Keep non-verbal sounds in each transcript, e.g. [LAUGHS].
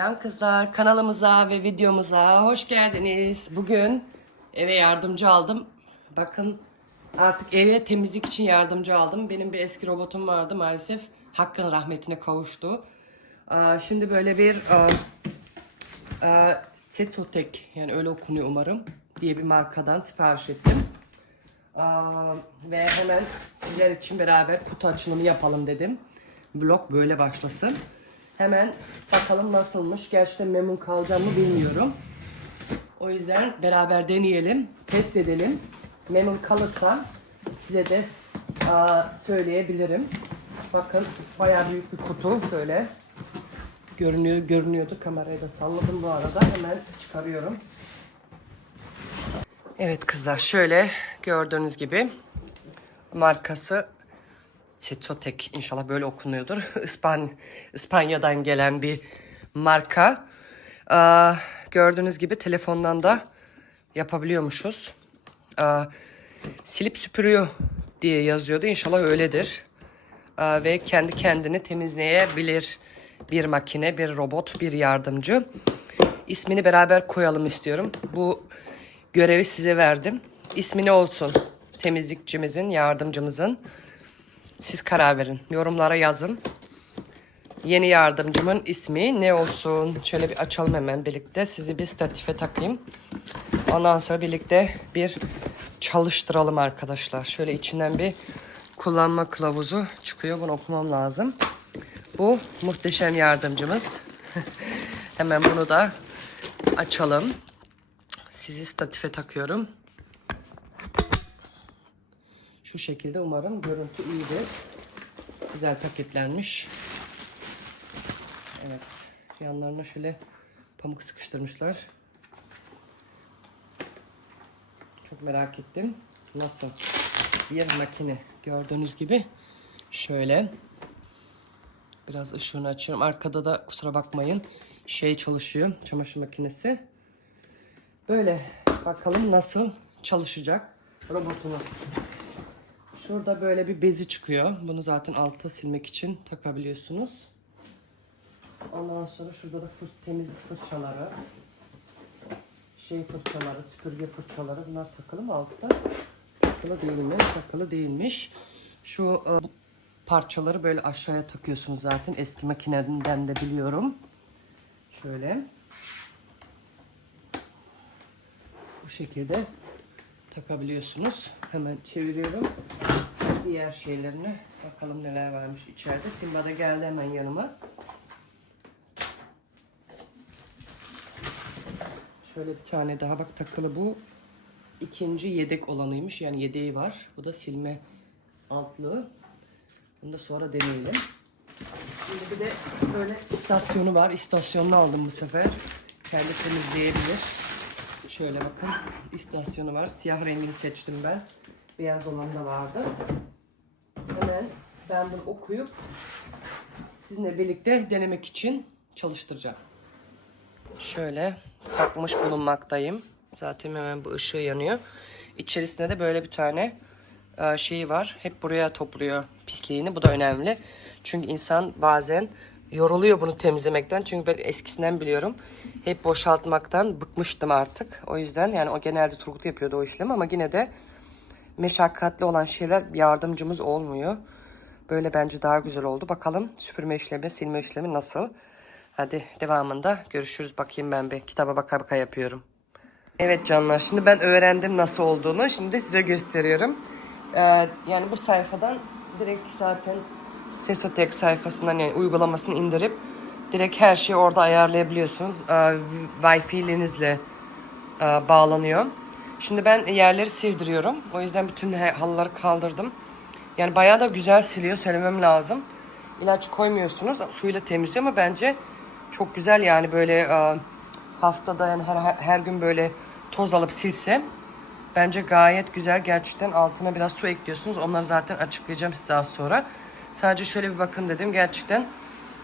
Selam kızlar kanalımıza ve videomuza hoş geldiniz. Bugün eve yardımcı aldım. Bakın artık eve temizlik için yardımcı aldım. Benim bir eski robotum vardı maalesef. Hakkın rahmetine kavuştu. Şimdi böyle bir Setsotek yani öyle okunuyor umarım diye bir markadan sipariş ettim. Ve hemen sizler için beraber kutu açılımı yapalım dedim. Vlog böyle başlasın. Hemen bakalım nasılmış. Gerçekten memnun kalacağım mı bilmiyorum. O yüzden beraber deneyelim, test edelim. Memnun kalırsam size de aa, söyleyebilirim. Bakın bayağı büyük bir kutu şöyle. Görünüyor, görünüyordu. Kamerayı da salladım bu arada. Hemen çıkarıyorum. Evet kızlar şöyle gördüğünüz gibi markası Cetotek inşallah böyle okunuyordur. [LAUGHS] İspan İspanya'dan gelen bir marka. Aa, gördüğünüz gibi telefondan da yapabiliyormuşuz. Aa, silip süpürüyor diye yazıyordu. İnşallah öyledir. Aa, ve kendi kendini temizleyebilir bir makine, bir robot, bir yardımcı. İsmini beraber koyalım istiyorum. Bu görevi size verdim. İsmi ne olsun? Temizlikçimizin, yardımcımızın. Siz karar verin. Yorumlara yazın. Yeni yardımcımın ismi ne olsun? Şöyle bir açalım hemen birlikte. Sizi bir statife takayım. Ondan sonra birlikte bir çalıştıralım arkadaşlar. Şöyle içinden bir kullanma kılavuzu çıkıyor. Bunu okumam lazım. Bu muhteşem yardımcımız. [LAUGHS] hemen bunu da açalım. Sizi statife takıyorum. Şu şekilde umarım görüntü iyidir. Güzel paketlenmiş. Evet. Yanlarına şöyle pamuk sıkıştırmışlar. Çok merak ettim. Nasıl? Bir makine. Gördüğünüz gibi şöyle. Biraz ışığını açıyorum. Arkada da kusura bakmayın. Şey çalışıyor. Çamaşır makinesi. Böyle bakalım nasıl çalışacak robotumuz. Şurada böyle bir bezi çıkıyor. Bunu zaten alta silmek için takabiliyorsunuz. Ondan sonra şurada da fırt, temizlik fırçaları. Şey fırçaları, süpürge fırçaları bunlar takılı mı altta? Takılı değil mi? Takılı değilmiş. Şu e, bu parçaları böyle aşağıya takıyorsunuz zaten. Eski makineden de biliyorum. Şöyle. Bu şekilde takabiliyorsunuz. Hemen çeviriyorum. Diğer şeylerini bakalım neler varmış içeride. Simba da geldi hemen yanıma. Şöyle bir tane daha bak takılı bu. ikinci yedek olanıymış. Yani yedeği var. Bu da silme altlığı. Bunu da sonra deneyelim. Şimdi bir de böyle istasyonu var. İstasyonunu aldım bu sefer. Kendi temizleyebilir. Şöyle bakın istasyonu var. Siyah rengini seçtim ben. Beyaz olan da vardı. Hemen ben bunu okuyup sizinle birlikte denemek için çalıştıracağım. Şöyle takmış bulunmaktayım. Zaten hemen bu ışığı yanıyor. İçerisinde de böyle bir tane e, şeyi var. Hep buraya topluyor pisliğini. Bu da önemli. Çünkü insan bazen yoruluyor bunu temizlemekten. Çünkü ben eskisinden biliyorum. Hep boşaltmaktan bıkmıştım artık. O yüzden yani o genelde Turgut yapıyordu o işlemi ama yine de meşakkatli olan şeyler yardımcımız olmuyor. Böyle bence daha güzel oldu. Bakalım süpürme işlemi, silme işlemi nasıl? Hadi devamında görüşürüz. Bakayım ben bir kitaba baka baka yapıyorum. Evet canlar şimdi ben öğrendim nasıl olduğunu. Şimdi size gösteriyorum. Ee, yani bu sayfadan direkt zaten Sesotek sayfasından yani uygulamasını indirip direkt her şeyi orada ayarlayabiliyorsunuz. Ee, Wi-Fi'lerinizle e, bağlanıyor. Şimdi ben yerleri sildiriyorum. O yüzden bütün halıları kaldırdım. Yani bayağı da güzel siliyor söylemem lazım. İlaç koymuyorsunuz. Suyla temizliyor ama bence çok güzel yani böyle e, haftada yani her, her- gün böyle toz alıp silse bence gayet güzel. Gerçekten altına biraz su ekliyorsunuz. Onları zaten açıklayacağım size az sonra. Sadece şöyle bir bakın dedim. Gerçekten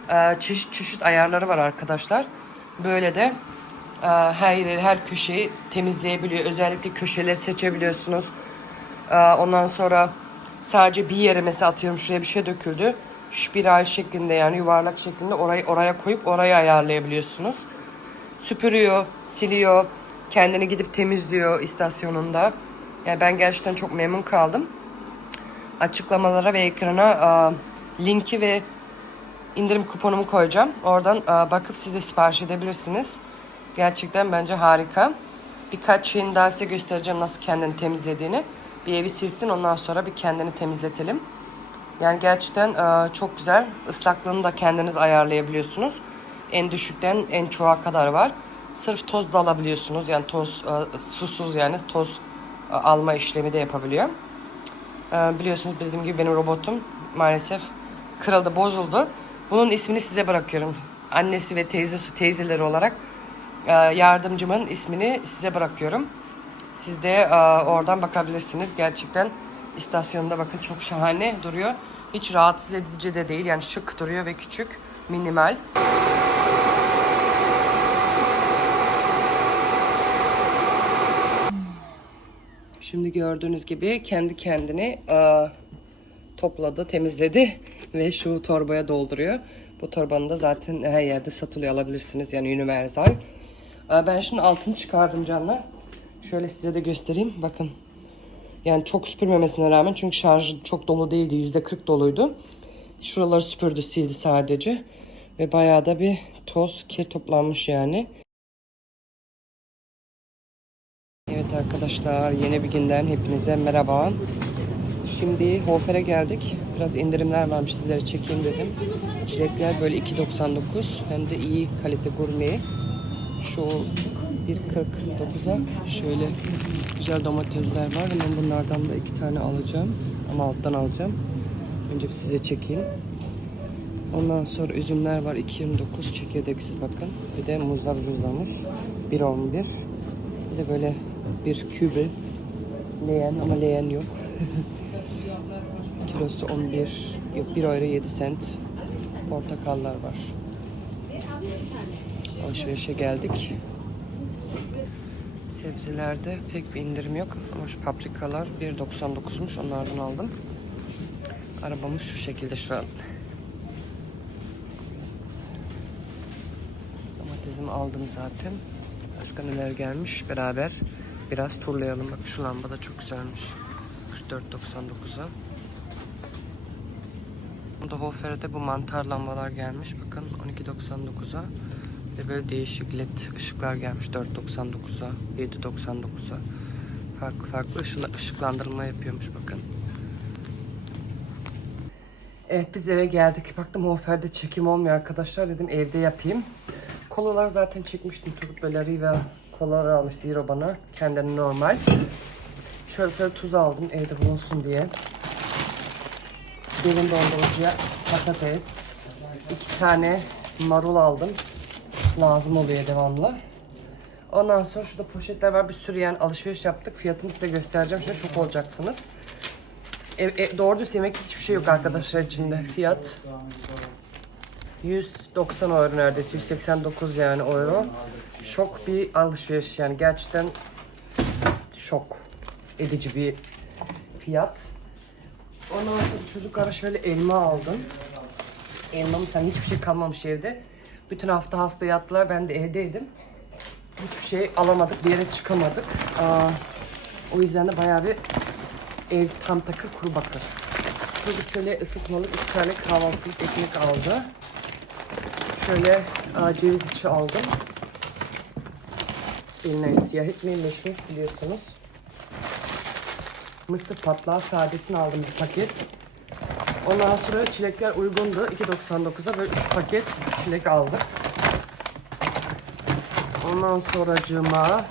e, çeşit çeşit ayarları var arkadaşlar. Böyle de her yeri, her köşeyi temizleyebiliyor. Özellikle köşeleri seçebiliyorsunuz. E, ondan sonra sadece bir yere mesela atıyorum şuraya bir şey döküldü. spiral şeklinde yani yuvarlak şeklinde orayı oraya koyup orayı ayarlayabiliyorsunuz. Süpürüyor, siliyor, kendini gidip temizliyor istasyonunda. Yani ben gerçekten çok memnun kaldım. Açıklamalara ve ekrana aa, linki ve indirim kuponumu koyacağım. Oradan aa, bakıp siz de sipariş edebilirsiniz. Gerçekten bence harika. Birkaç şeyini daha size göstereceğim nasıl kendini temizlediğini. Bir evi silsin ondan sonra bir kendini temizletelim. Yani gerçekten aa, çok güzel. Islaklığını da kendiniz ayarlayabiliyorsunuz. En düşükten en çoğa kadar var. Sırf toz da alabiliyorsunuz. Yani toz aa, susuz yani toz aa, alma işlemi de yapabiliyor. Ee, biliyorsunuz dediğim gibi benim robotum maalesef kırıldı, bozuldu. Bunun ismini size bırakıyorum. Annesi ve teyzesi, teyzeleri olarak e, yardımcımın ismini size bırakıyorum. Siz de e, oradan bakabilirsiniz. Gerçekten istasyonda bakın çok şahane duruyor. Hiç rahatsız edici de değil. Yani şık duruyor ve küçük, minimal. Şimdi gördüğünüz gibi kendi kendini e, topladı, temizledi ve şu torbaya dolduruyor. Bu torbanın da zaten her yerde satılıyor alabilirsiniz yani universal. E, ben şimdi altını çıkardım canlar. Şöyle size de göstereyim. Bakın. Yani çok süpürmemesine rağmen çünkü şarjı çok dolu değildi. Yüzde 40 doluydu. Şuraları süpürdü, sildi sadece. Ve bayağı da bir toz, kir toplanmış yani. Evet arkadaşlar yeni bir günden hepinize merhaba. Şimdi Hofer'e geldik. Biraz indirimler varmış sizlere çekeyim dedim. Çilekler böyle 2.99 hem de iyi kalite gurme. Şu 1.49'a şöyle güzel domatesler var. Hemen bunlardan da iki tane alacağım. Ama alttan alacağım. Önce size çekeyim. Ondan sonra üzümler var 2.29 çekirdeksiz bakın. Bir de muzlar ucuzlamış. 1.11. Bir de böyle bir kübü leğen ama leğen yok. [LAUGHS] Kilosu 11, yok 1 euro 7 sent. Portakallar var. Alışverişe geldik. Sebzelerde pek bir indirim yok ama şu paprikalar 1.99'muş onlardan aldım. Arabamız şu şekilde şu an. Domatesimi aldım zaten. Başka neler gelmiş beraber biraz turlayalım. Bak şu lamba da çok güzelmiş. 44.99'a. Burada Hofer'de bu mantar lambalar gelmiş. Bakın 12.99'a. De böyle değişik led ışıklar gelmiş. 4.99'a, 7.99'a. Farklı farklı ışına, ışıklandırma yapıyormuş bakın. Evet biz eve geldik. Baktım Hofer'de çekim olmuyor arkadaşlar. Dedim evde yapayım. Kolalar zaten çekmiştim. Tutup böyle Riva kolaları almış Zero bana. Kendini normal. Şöyle şöyle tuz aldım evde bulunsun diye. Derin dondurucuya patates. iki tane marul aldım. Lazım oluyor devamlı. Ondan sonra şurada poşetler var. Bir sürü yani alışveriş yaptık. Fiyatını size göstereceğim. Şimdi şok olacaksınız. E, e, doğru düz yemek hiçbir şey yok arkadaşlar içinde. Fiyat 190 euro neredeyse 189 yani euro. Şok bir alışveriş yani gerçekten şok edici bir fiyat. Ondan sonra çocuklara şöyle elma aldım. Elmamı sen hiçbir şey kalmamış evde. Bütün hafta hasta yattılar ben de evdeydim. Hiçbir şey alamadık bir yere çıkamadık. Aa, o yüzden de bayağı bir ev tam takır kuru bakır. Çocuk şöyle ısıtmalık iki tane kahvaltılık ekmek aldı. Şöyle aa, ceviz içi aldım. Bilinen siyah ekmeği meşhur biliyorsunuz. Mısır patlağı sadesini aldım bir paket. Ondan sonra çilekler uygundu. 2.99'a böyle 3 paket çilek aldık. Ondan sonracığıma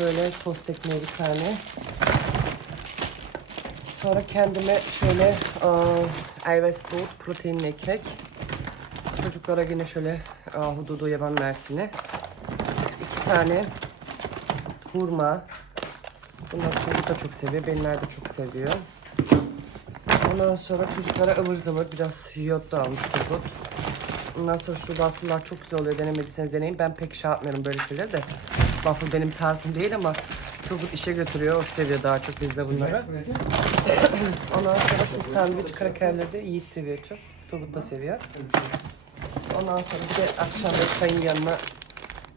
böyle tost ekmeği bir tane. Sonra kendime şöyle Eiweißbrot proteinli ekmek. Çocuklara yine şöyle aa, hududu yaban mersini. İki tane hurma. Bunlar çocuk da çok seviyor. Benler de çok seviyor. Ondan sonra çocuklara ıvır zıvır biraz jiyot da almış Turgut. Sonra şu waffle'lar çok güzel oluyor. Denemediyseniz deneyin. Ben pek şey yapmıyorum böyle şeyler de. Waffle benim tarzım değil ama Turgut işe götürüyor. O seviyor daha çok bizde bunları. [CLEARS THROAT] Ondan sonra şu sandviç krakerleri de Yiğit seviyor çok. Turgut da seviyor. Ondan sonra bir de akşam da çayın yanına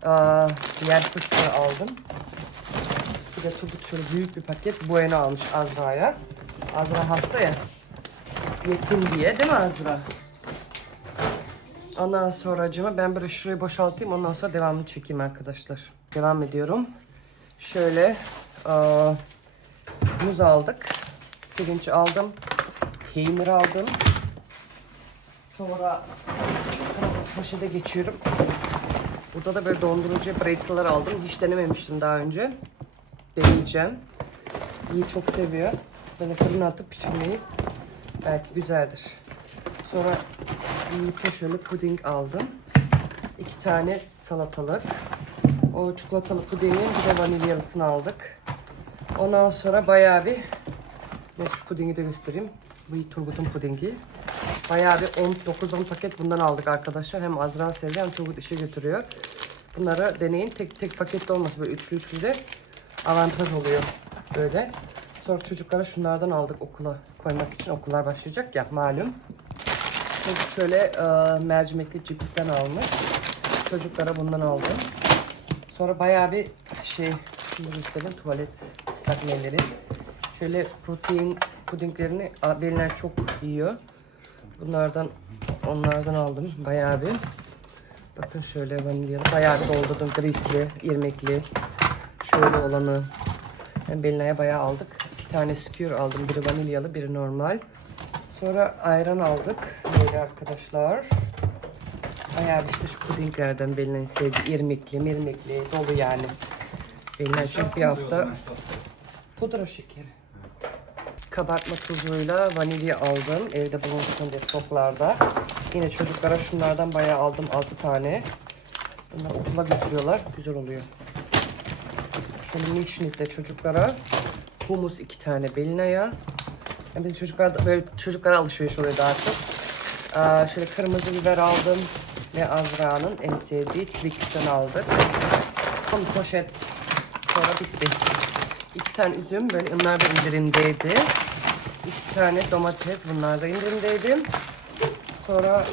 aa, yer fıstığı aldım. Bir de Turgut şöyle büyük bir paket Bueno almış Azra'ya. Azra hasta ya. Yesin diye değil mi Azra? Ondan sonra ben böyle şurayı boşaltayım ondan sonra devamını çekeyim arkadaşlar. Devam ediyorum. Şöyle aa, muz aldık. Pirinç aldım. Peynir aldım. Sonra poşete geçiyorum. Burada da böyle dondurucu pretzel'lar aldım. Hiç denememiştim daha önce. Deneyeceğim. İyi çok seviyor. Böyle fırına atıp pişirmeyi belki güzeldir. Sonra şöyle puding aldım. İki tane salatalık. O çikolatalı pudingin bir de vanilyalısını aldık. Ondan sonra bayağı bir ne şu pudingi de göstereyim. Bu Turgut'un pudingi. Bayağı bir 9-10 paket bundan aldık arkadaşlar. Hem Azra sevdi hem Turgut işe götürüyor. Bunları deneyin. Tek tek pakette olması böyle üçlü üçlü de avantaj oluyor. Böyle. Sonra çocuklara şunlardan aldık okula koymak için. Okullar başlayacak ya malum. Çocuk şöyle e, mercimekli cipsten almış. Çocuklara bundan aldım. Sonra bayağı bir şey, şimdi göstereyim tuvalet ıslak mendili. Şöyle protein pudinglerini a, Belinler çok yiyor. Bunlardan onlardan aldım bayağı bir. Bakın şöyle vanilyalı bayağı bir doldurdum. Grisli, irmikli. Şöyle olanı. Yani Belina'ya bayağı aldık. İki tane skewer aldım. Biri vanilyalı, biri normal. Sonra ayran aldık. Böyle arkadaşlar. Bayağı bir işte şu pudinglerden Belina'nın sevdiği irmikli, mirmikli, dolu yani. Belina çünkü bir hafta pudra şekeri. Kabartma tuzuyla vanilya aldım. Evde bulunsun diye stoklarda. Yine çocuklara şunlardan bayağı aldım 6 tane. Bunlar okula götürüyorlar. Güzel oluyor. Şöyle mişnitte çocuklara humus iki tane Belina'ya. Bizim çocuklar böyle çocuklara alışveriş oluyor daha çok. Aa, şöyle kırmızı biber aldım. Ve Azra'nın en sevdiği Twix'ten aldık. Tam poşet. Sonra bitti. İki tane üzüm böyle onlar da indirimdeydi. İki tane domates bunlar da indirimdeydi. Sonra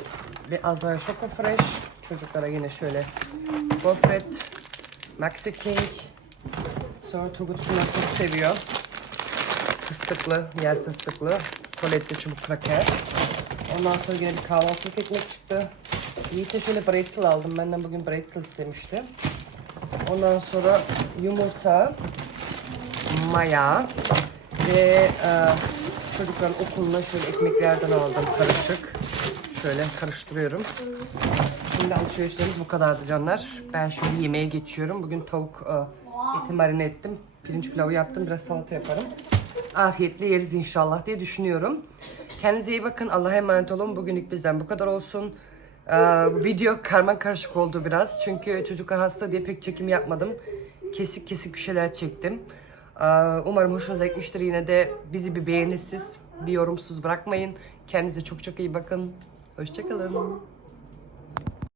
bir Azra Choco Fresh. Çocuklara yine şöyle gofret, Maxi King. Sonra Turgut şunları çok seviyor. Fıstıklı, yer fıstıklı, soletli çubuk kraker. Ondan sonra yine bir kahvaltılık ekmek çıktı. Yiğit'e şöyle pretzel aldım. Benden bugün pretzel istemişti. Ondan sonra yumurta, maya ve e, çocukların okuluna şöyle ekmeklerden aldım karışık. Şöyle karıştırıyorum. Şimdi alışverişlerimiz bu kadardı canlar. Ben şimdi yemeğe geçiyorum. Bugün tavuk e, eti marine ettim. Pirinç pilavı yaptım. Biraz salata yaparım. Afiyetle yeriz inşallah diye düşünüyorum. Kendinize iyi bakın. Allah'a emanet olun. Bugünlük bizden bu kadar olsun. Ee, video karman karışık oldu biraz. Çünkü çocuklar hasta diye pek çekim yapmadım. Kesik kesik bir şeyler çektim. Ee, umarım hoşunuza gitmiştir. Yine de bizi bir beğenisiz, bir yorumsuz bırakmayın. Kendinize çok çok iyi bakın. Hoşçakalın.